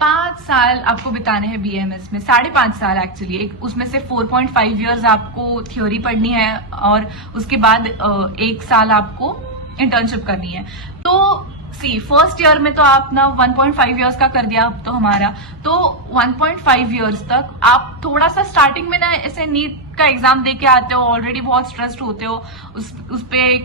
5 साल आपको बिताने हैं बीएमएस में, 5.5 साल एक्चुअली। उसमें से 4.5 इयर्स आपको थ्योरी पढ़नी है और उसके बाद 1 साल आपको इंटर्नशिप करनी है। तो फर्स्ट ईयर में तो आपने 1.5 इयर्स का कर दिया अब तो हमारा, तो 1.5 इयर्स तक आप थोड़ा सा स्टार्टिंग में ना ऐसे नीट का एग्जाम दे के आते हो, ऑलरेडी बहुत स्ट्रेस्ड होते हो उस पे।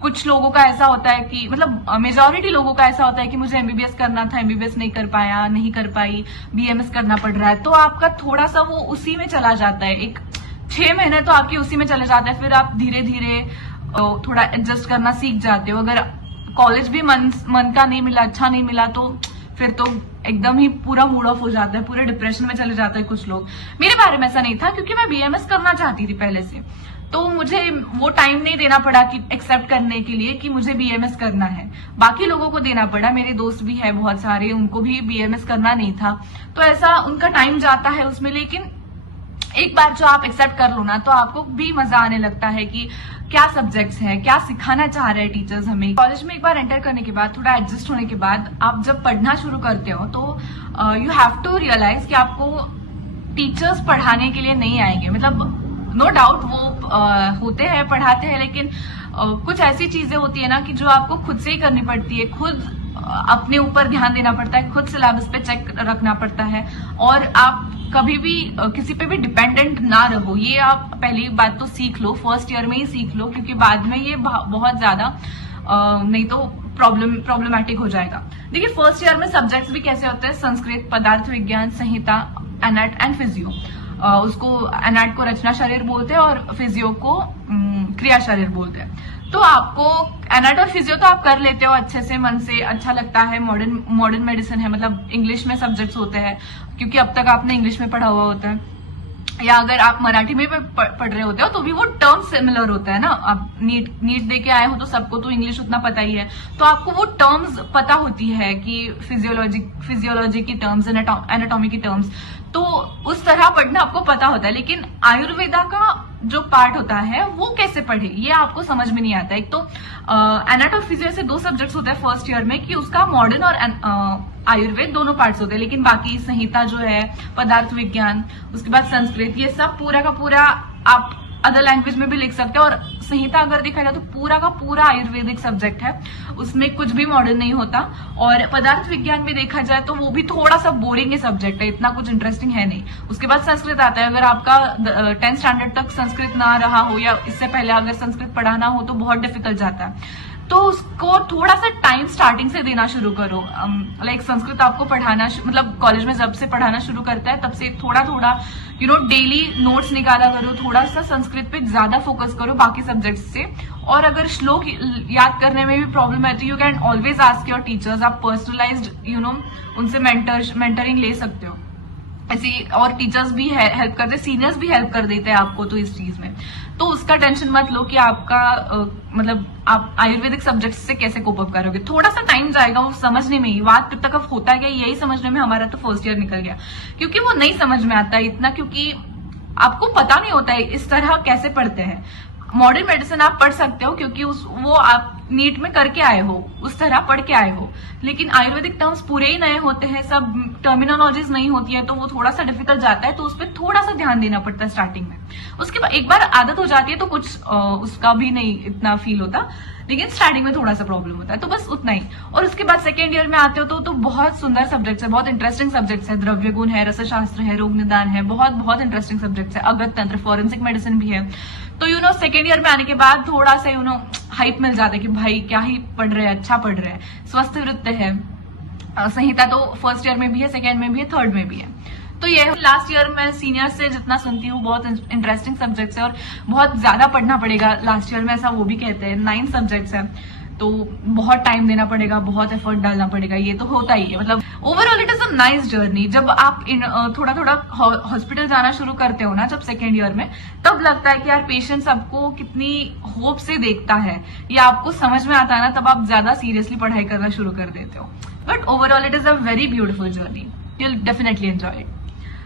कुछ लोगों का ऐसा होता है कि मतलब मेजॉरिटी लोगों का ऐसा होता है कि मुझे एमबीबीएस करना था, एमबीबीएस नहीं कर पाया, नहीं कर पाई, बीएमएस करना पड़ रहा है, तो आपका थोड़ा सा वो उसी में चला जाता है। एक 6 महीने तो आपके उसी में चले जाते हैं, फिर आप धीरे धीरे थोड़ा एडजस्ट करना सीख जाते हो। अगर कॉलेज भी मन का नहीं मिला, अच्छा नहीं मिला, तो फिर तो एकदम ही पूरा मूड ऑफ हो जाता है, पूरे डिप्रेशन में चले जाते हैं कुछ लोग। मेरे बारे में ऐसा नहीं था क्योंकि मैं बीएमएस करना चाहती थी पहले से, तो मुझे वो टाइम नहीं देना पड़ा कि एक्सेप्ट करने के लिए कि मुझे बीएमएस करना है। बाकी लोगों को देना पड़ा, मेरे दोस्त भी है बहुत सारे, उनको भी बीएमएस करना नहीं था, तो ऐसा उनका टाइम जाता है उसमें। लेकिन एक बार जो आप एक्सेप्ट कर लो ना, तो आपको भी मजा आने लगता है कि क्या सब्जेक्ट्स है, क्या सिखाना चाह रहे हैं टीचर्स हमें। कॉलेज में एक बार एंटर करने के बाद, थोड़ा एडजस्ट होने के बाद, आप जब पढ़ना शुरू करते हो तो यू हैव टू रियलाइज कि आपको टीचर्स पढ़ाने के लिए नहीं आएंगे। मतलब नो डाउट वो होते हैं, पढ़ाते हैं, लेकिन कुछ ऐसी चीजें होती है ना कि जो आपको खुद से ही करनी पड़ती है, खुद अपने ऊपर ध्यान देना पड़ता है, खुद सिलेबस पे चेक रखना पड़ता है, और आप कभी भी किसी पे भी डिपेंडेंट ना रहो। ये आप पहली बात तो सीख लो, फर्स्ट ईयर में ही सीख लो, क्योंकि बाद में ये बहुत ज्यादा नहीं तो प्रॉब्लमैटिक हो जाएगा। देखिए फर्स्ट ईयर में सब्जेक्ट्स भी कैसे होते हैं, संस्कृत, पदार्थ विज्ञान, संहिता, एनाट एंड फिजियो। उसको एनाट को रचना शरीर बोलते हैं और फिजियो को क्रिया शरीर बोलते हैं। तो आपको एनाट और फिजियो तो आप कर लेते हो अच्छे से, मन से, अच्छा लगता है। मॉडर्न मेडिसिन है, मतलब इंग्लिश में सब्जेक्ट्स होते हैं, क्योंकि अब तक आपने इंग्लिश में पढ़ा हुआ होता है, या अगर आप मराठी में पढ़ रहे होते हो तो भी वो टर्म सिमिलर होता है ना। आप नीट दे के आए हो तो सबको तो इंग्लिश उतना पता ही है, तो आपको वो टर्म्स पता होती है कि फिजियोलॉजी की टर्म्स, एनाटॉमी की टर्म्स, तो उस तरह पढ़ना आपको पता होता है। लेकिन आयुर्वेदा का जो पार्ट होता है वो कैसे पढ़े, ये आपको समझ में नहीं आता। एक तो एनाट और फिजियो से 2 सब्जेक्ट्स होते हैं फर्स्ट ईयर में, कि उसका मॉडर्न और आयुर्वेद दोनों पार्ट्स होते हैं। लेकिन बाकी संहिता जो है, पदार्थ विज्ञान, उसके बाद संस्कृत, ये सब पूरा का पूरा आप अदर लैंग्वेज में भी लिख सकते हो। और संहिता अगर देखा जाए तो पूरा का पूरा आयुर्वेदिक सब्जेक्ट है, उसमें कुछ भी मॉडर्न नहीं होता। और पदार्थ विज्ञान में देखा जाए तो वो भी थोड़ा सा बोरिंग सब्जेक्ट है, इतना कुछ इंटरेस्टिंग है नहीं। उसके बाद संस्कृत आता है। अगर आपका 10th स्टैंडर्ड तक संस्कृत ना रहा हो, या इससे पहले अगर संस्कृत पढ़ाना हो, तो बहुत डिफिकल्ट जाता है। तो उसको थोड़ा सा टाइम स्टार्टिंग से देना शुरू करो। लाइक संस्कृत आपको पढ़ाना, मतलब कॉलेज में जब से पढ़ाना शुरू करता है तब से थोड़ा थोड़ा डेली नोट्स निकाला करो, थोड़ा सा संस्कृत पे ज्यादा फोकस करो बाकी सब्जेक्ट्स से। और अगर श्लोक याद करने में भी प्रॉब्लम है तो you can always ask your teachers. आप पर्सनलाइज्ड उनसे मेंटरिंग ले सकते हो ऐसी, और टीचर्स भी हेल्प करते, सीनियर्स भी हेल्प कर देते हैं आपको तो इस चीज में। तो उसका टेंशन मत लो कि आपका मतलब आप आयुर्वेदिक सब्जेक्ट्स से कैसे कोप अप करोगे। थोड़ा सा टाइम जाएगा वो समझने में ही, बात तक होता है यही समझने में हमारा तो फर्स्ट ईयर निकल गया, क्योंकि वो नहीं समझ में आता है इतना, क्योंकि आपको पता नहीं होता है इस तरह कैसे पढ़ते हैं। मॉडर्न मेडिसिन आप पढ़ सकते हो क्योंकि वो आप नीट में करके आए हो, उस तरह पढ़ के आए हो, लेकिन आयुर्वेदिक टर्म्स पूरे ही नए होते हैं, सब टर्मिनोलॉजीज नहीं होती है, तो वो थोड़ा सा डिफिकल्ट जाता है। तो उस पर थोड़ा सा ध्यान देना पड़ता है स्टार्टिंग में। उसके बाद एक बार आदत हो जाती है तो कुछ उसका भी नहीं इतना फील होता, लेकिन स्टार्टिंग में थोड़ा सा प्रॉब्लम होता है, तो बस उतना ही। और उसके बाद सेकेंड ईयर में आते हो तो बहुत सुंदर सब्जेक्ट्स है, बहुत इंटरेस्टिंग सब्जेक्ट्स है। द्रव्य गुण है, रसशास्त्र है, रोग निदान है, बहुत बहुत इंटरेस्टिंग सब्जेक्ट्स है। अगत तंत्र, फॉरेंसिक मेडिसिन भी है। तो सेकेंड ईयर में आने के बाद थोड़ा सा हाइप मिल जाता है कि भाई क्या ही पढ़ रहे हैं, अच्छा पढ़ रहे हैं। स्वस्थ वृत्त है, संहिता तो फर्स्ट ईयर में भी है, सेकेंड में भी है, थर्ड में भी है। तो ये लास्ट ईयर में सीनियर से जितना सुनती हूँ बहुत इंटरेस्टिंग सब्जेक्ट्स है, और बहुत ज्यादा पढ़ना पड़ेगा लास्ट ईयर में, ऐसा वो भी कहते हैं। 9 सब्जेक्ट्स है, तो बहुत टाइम देना पड़ेगा, बहुत एफर्ट डालना पड़ेगा, ये तो होता ही है। मतलब overall it is a nice journey. जब आप थोड़ा थोड़ा हॉस्पिटल जाना शुरू करते हो ना, जब सेकेंड ईयर में, तब लगता है कि यार पेशेंट्स आपको कितनी होप से देखता है, ये आपको समझ में आता है ना, तब आप ज्यादा सीरियसली पढ़ाई करना शुरू कर देते हो। But overall it is a very beautiful journey, you will definitely enjoy it.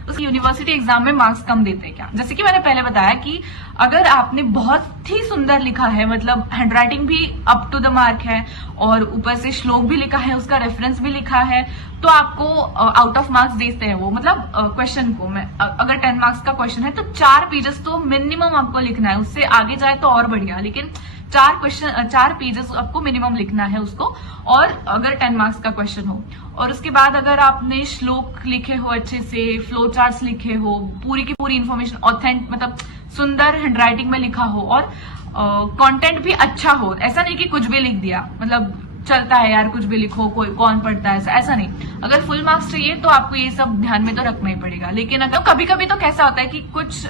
उस यूनिवर्सिटी एग्जाम में मार्क्स कम देते हैं क्या? जैसे कि मैंने पहले बताया कि अगर आपने बहुत ही सुंदर लिखा है, मतलब हैंडराइटिंग भी अप टू द मार्क है और ऊपर से श्लोक भी लिखा है, उसका रेफरेंस भी लिखा है, तो आपको आउट ऑफ मार्क्स देते हैं वो। मतलब क्वेश्चन को मैं अगर 10 मार्क्स का क्वेश्चन है तो 4 पेजेस तो मिनिमम आपको लिखना है, उससे आगे जाए तो और बढ़िया, लेकिन 4 पेजेस आपको मिनिमम लिखना है उसको, और अगर 10 मार्क्स का क्वेश्चन हो। और उसके बाद अगर आपने श्लोक लिखे हो अच्छे से, फ्लो चार्ट्स लिखे हो, पूरी की पूरी इन्फॉर्मेशन ऑथेंटिक मतलब सुंदर हैंडराइटिंग में लिखा हो और कंटेंट भी अच्छा हो, ऐसा नहीं कि कुछ भी लिख दिया, मतलब चलता है यार कुछ भी लिखो, कोई कौन पढ़ता है, ऐसा नहीं। अगर फुल मार्क्स चाहिए तो आपको ये सब ध्यान में तो रखना ही पड़ेगा। लेकिन अगर कभी कभी तो कैसा होता है कि कुछ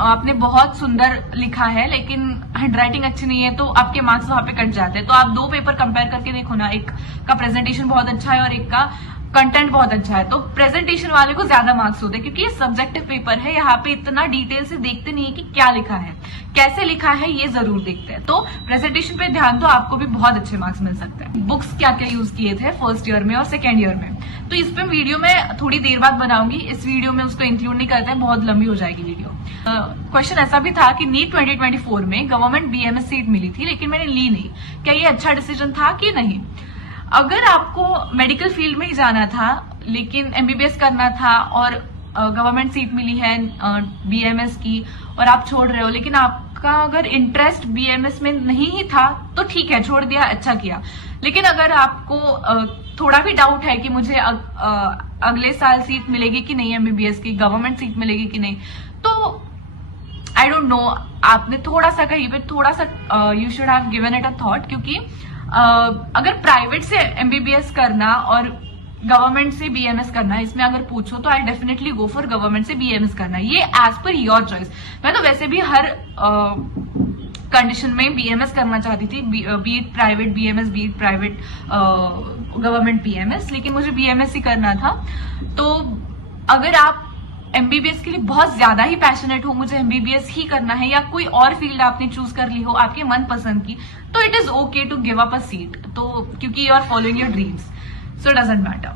आपने बहुत सुंदर लिखा है लेकिन हैंडराइटिंग अच्छी नहीं है, तो आपके मार्क्स वहां पे कट जाते हैं। तो आप 2 पेपर कंपेयर करके देखो ना, एक का प्रेजेंटेशन बहुत अच्छा है और एक का कंटेंट बहुत अच्छा है, तो प्रेजेंटेशन वाले को ज्यादा मार्क्स होते हैं, क्योंकि ये सब्जेक्टिव पेपर है। यहाँ पे इतना डिटेल से देखते नहीं है कि क्या लिखा है, कैसे लिखा है, ये जरूर देखते हैं। तो प्रेजेंटेशन पे ध्यान दो, आपको भी बहुत अच्छे मार्क्स मिल सकते हैं। बुक्स क्या क्या यूज किए थे फर्स्ट ईयर में और सेकेंड ईयर में, तो इस पे वीडियो में थोड़ी देर बाद बनाऊंगी। इस वीडियो में उसको इंक्लूड नहीं करते हैं, बहुत लंबी हो जाएगी वीडियो। क्वेश्चन ऐसा भी था कि नीट 2024 में गवर्नमेंट BMS सीट मिली थी लेकिन मैंने ली नहीं, क्या ये अच्छा डिसीजन था कि नहीं? अगर आपको मेडिकल फील्ड में ही जाना था लेकिन MBBS करना था और गवर्नमेंट सीट मिली है BMS की और आप छोड़ रहे हो, लेकिन आपका अगर इंटरेस्ट BMS में नहीं ही था तो ठीक है, छोड़ दिया, अच्छा किया। लेकिन अगर आपको थोड़ा भी डाउट है कि मुझे अगले साल सीट मिलेगी कि नहीं, MBBS की गवर्नमेंट सीट मिलेगी कि नहीं, तो आई डोंट नो, आपने थोड़ा सा कहीं पे थोड़ा सा you should have given it a thought, क्योंकि अगर प्राइवेट से MBBS करना और गवर्नमेंट से BMS करना, इसमें अगर पूछो तो I definitely go for government से BMS करना, ये एज पर योर चॉइस। मैं तो वैसे भी हर कंडीशन में BMS करना चाहती थी, B it private BMS, B it private government BMS, लेकिन मुझे BMS ही करना था। तो अगर आप MBBS के लिए बहुत ज्यादा ही पैशनेट हो, मुझे MBBS ही करना है, या कोई और फील्ड आपने चूज कर ली हो आपके मन पसंद की, तो it is okay to give up a seat, तो क्योंकि you are following your dreams, so it doesn't matter.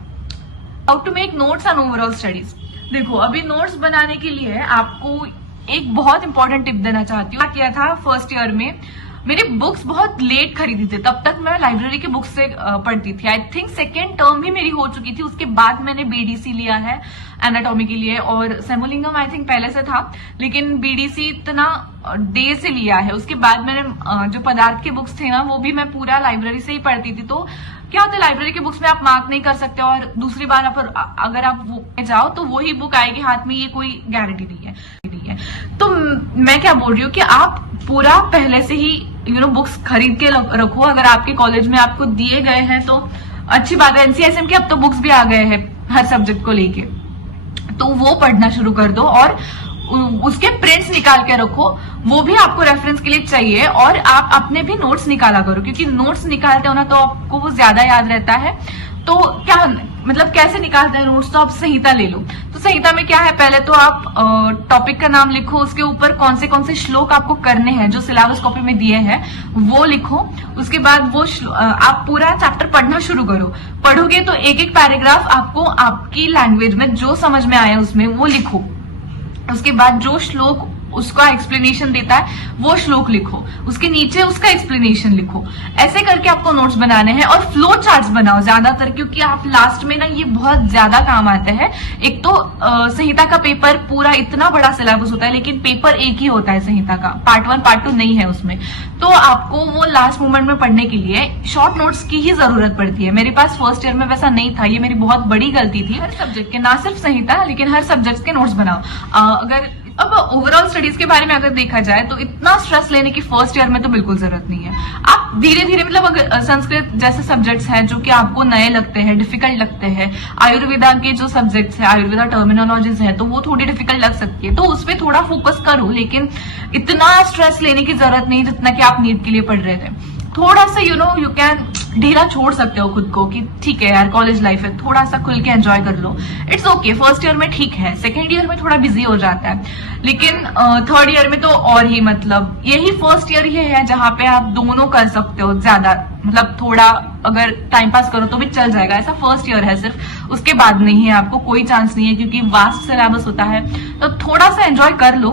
How to make notes on overall studies. देखो, अभी नोट्स बनाने के लिए आपको एक बहुत इंपॉर्टेंट टिप देना चाहती हूँ। क्या किया था फर्स्ट ईयर में, मेरी बुक्स बहुत लेट खरीदी थी, तब तक मैं लाइब्रेरी की बुक्स से पढ़ती थी। आई थिंक सेकेंड टर्म भी मेरी हो चुकी थी, उसके बाद मैंने BDC लिया है एनाटॉमी के लिए, और सेमोलिंगम आई थिंक पहले से था, लेकिन BDC इतना डे से लिया है। उसके बाद मैंने जो पदार्थ के बुक्स थे ना, वो भी मैं पूरा लाइब्रेरी से ही पढ़ती थी। तो क्या होता है, लाइब्रेरी की बुक्स में आप मार्क नहीं कर सकते, और दूसरी बार अगर आप वो जाओ तो वही बुक आएगी हाथ में, ये कोई गारंटी नहीं है। तो मैं क्या बोल रही हूँ कि आप पूरा पहले से ही बुक्स खरीद के रखो। अगर आपके कॉलेज में आपको दिए गए हैं तो अच्छी बात है। NCSM के अब तो बुक्स भी आ गए हैं हर सब्जेक्ट को लेके, तो वो पढ़ना शुरू कर दो और उसके प्रिंट्स निकाल के रखो, वो भी आपको रेफरेंस के लिए चाहिए। और आप अपने भी नोट्स निकाला करो, क्योंकि नोट्स निकालते हो ना तो आपको वो ज्यादा याद रहता है। तो क्या मतलब कैसे निकालते हैं नोट्स, तो आप संहिता ले लो। तो संहिता में क्या है, पहले तो आप टॉपिक का नाम लिखो, उसके ऊपर कौन से श्लोक आपको करने हैं जो सिलेबस कॉपी में दिए हैं वो लिखो। उसके बाद वो आप पूरा चैप्टर पढ़ना शुरू करो। पढ़ोगे तो एक एक पैराग्राफ आपको आपकी लैंग्वेज में जो समझ में आया उसमें वो लिखो। उसके बाद जो श्लोक उसका एक्सप्लेनेशन देता है वो श्लोक लिखो, उसके नीचे उसका एक्सप्लेनेशन लिखो। ऐसे करके आपको नोट्स बनाने हैं। और फ्लो चार्ट्स बनाओ ज्यादातर, क्योंकि आप लास्ट में ना ये बहुत ज्यादा काम आते हैं। एक तो संहिता का पेपर पूरा इतना बड़ा सिलेबस होता है, लेकिन पेपर एक ही होता है संहिता का, पार्ट 1 पार्ट 2 नहीं है उसमें। तो आपको वो लास्ट मोमेंट में पढ़ने के लिए शॉर्ट नोट्स की ही जरूरत पड़ती है। मेरे पास फर्स्ट ईयर में वैसा नहीं था, ये मेरी बहुत बड़ी गलती थी। हर सब्जेक्ट के, ना सिर्फ संहिता लेकिन हर सब्जेक्ट के नोट्स बनाओ। अब ओवरऑल स्टडीज के बारे में अगर देखा जाए तो इतना स्ट्रेस लेने की फर्स्ट ईयर में तो बिल्कुल जरूरत नहीं है। आप धीरे धीरे, मतलब अगर संस्कृत जैसे सब्जेक्ट्स हैं जो कि आपको नए लगते हैं, डिफिकल्ट लगते हैं, आयुर्वेदा के जो सब्जेक्ट्स है, आयुर्वेदा टर्मिनोलॉजीज है, तो वो थोड़ी डिफिकल्ट लग सकती है, तो उस पर थोड़ा फोकस करो। लेकिन इतना स्ट्रेस लेने की जरूरत नहीं जितना कि आप नीट के लिए पढ़ रहे थे। थोड़ा सा यू कैन ढीला छोड़ सकते हो खुद को कि ठीक है यार कॉलेज लाइफ है, थोड़ा सा खुल के एंजॉय कर लो, इट्स ओके। फर्स्ट ईयर में ठीक है, सेकेंड ईयर में थोड़ा बिजी हो जाता है, लेकिन थर्ड ईयर में तो और ही, मतलब यही फर्स्ट ईयर ही है जहां पे आप दोनों कर सकते हो ज्यादा, मतलब थोड़ा अगर टाइम पास करो तो भी चल जाएगा, ऐसा फर्स्ट ईयर है सिर्फ। उसके बाद नहीं है, आपको कोई चांस नहीं है क्योंकि वास्ट सिलेबस होता है। तो थोड़ा सा एंजॉय कर लो,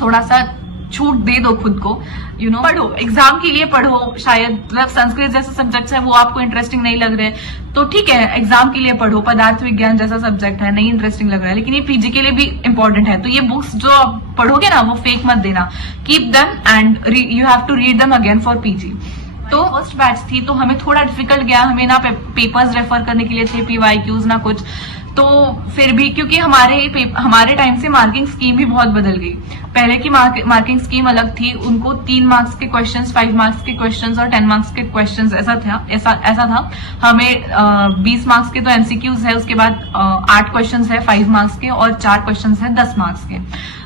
थोड़ा सा छूट दे दो खुद को, पढ़ो, एग्जाम के लिए पढ़ो। शायद मतलब संस्कृत जैसे सब्जेक्ट है वो आपको इंटरेस्टिंग नहीं लग रहे, तो ठीक है एग्जाम के लिए पढ़ो। पदार्थ विज्ञान जैसा सब्जेक्ट है, नहीं इंटरेस्टिंग लग रहा है, लेकिन ये पीजी के लिए भी इंपॉर्टेंट है। तो ये बुक्स जो आप पढ़ोगे ना वो फेक मत देना, keep them and you have to read them again for PG. तो फर्स्ट बैच थी तो हमें थोड़ा डिफिकल्ट गया, हमें ना पेपर्स रेफर करने के लिए थे, PYQs ना कुछ, तो फिर भी क्योंकि हमारे टाइम से मार्किंग स्कीम भी बहुत बदल गई। पहले की मार्किंग स्कीम अलग थी, उनको 3 मार्क्स के क्वेश्चंस, 5 मार्क्स के क्वेश्चंस और 10 मार्क्स के क्वेश्चंस ऐसा था। हमें 20 मार्क्स के तो MCQs है, उसके बाद 8 क्वेश्चंस है 5 मार्क्स के और 4 क्वेश्चंस है 10 मार्क्स के।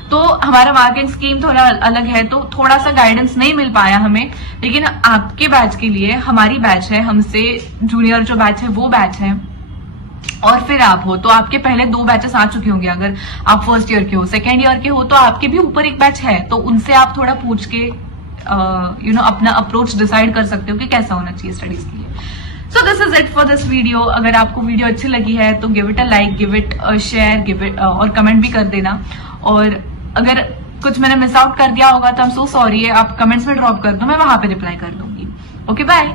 तो हमारा मार्किंग स्कीम थोड़ा अलग है, तो थोड़ा सा गाइडेंस नहीं मिल पाया हमें। लेकिन आपके बैच के लिए, हमारी बैच है, हमसे जूनियर जो बैच है वो बैच है, और फिर आप हो तो आपके पहले 2 बैचेस आ चुके होंगे। अगर आप फर्स्ट ईयर के हो, सेकेंड ईयर के हो तो आपके भी ऊपर एक बैच है, तो उनसे आप थोड़ा पूछ के अपना अप्रोच डिसाइड कर सकते हो कि कैसा होना चाहिए स्टडीज के लिए। So this is it for this video. अगर आपको वीडियो अच्छी लगी है तो give it a like, give it a share, give it और कमेंट भी कर देना। और अगर कुछ मैंने मिस आउट कर दिया होगा तो आई एम सो सॉरी, आप कमेंट्स में ड्रॉप कर दो, मैं वहां पे रिप्लाई कर दूंगी। Okay bye.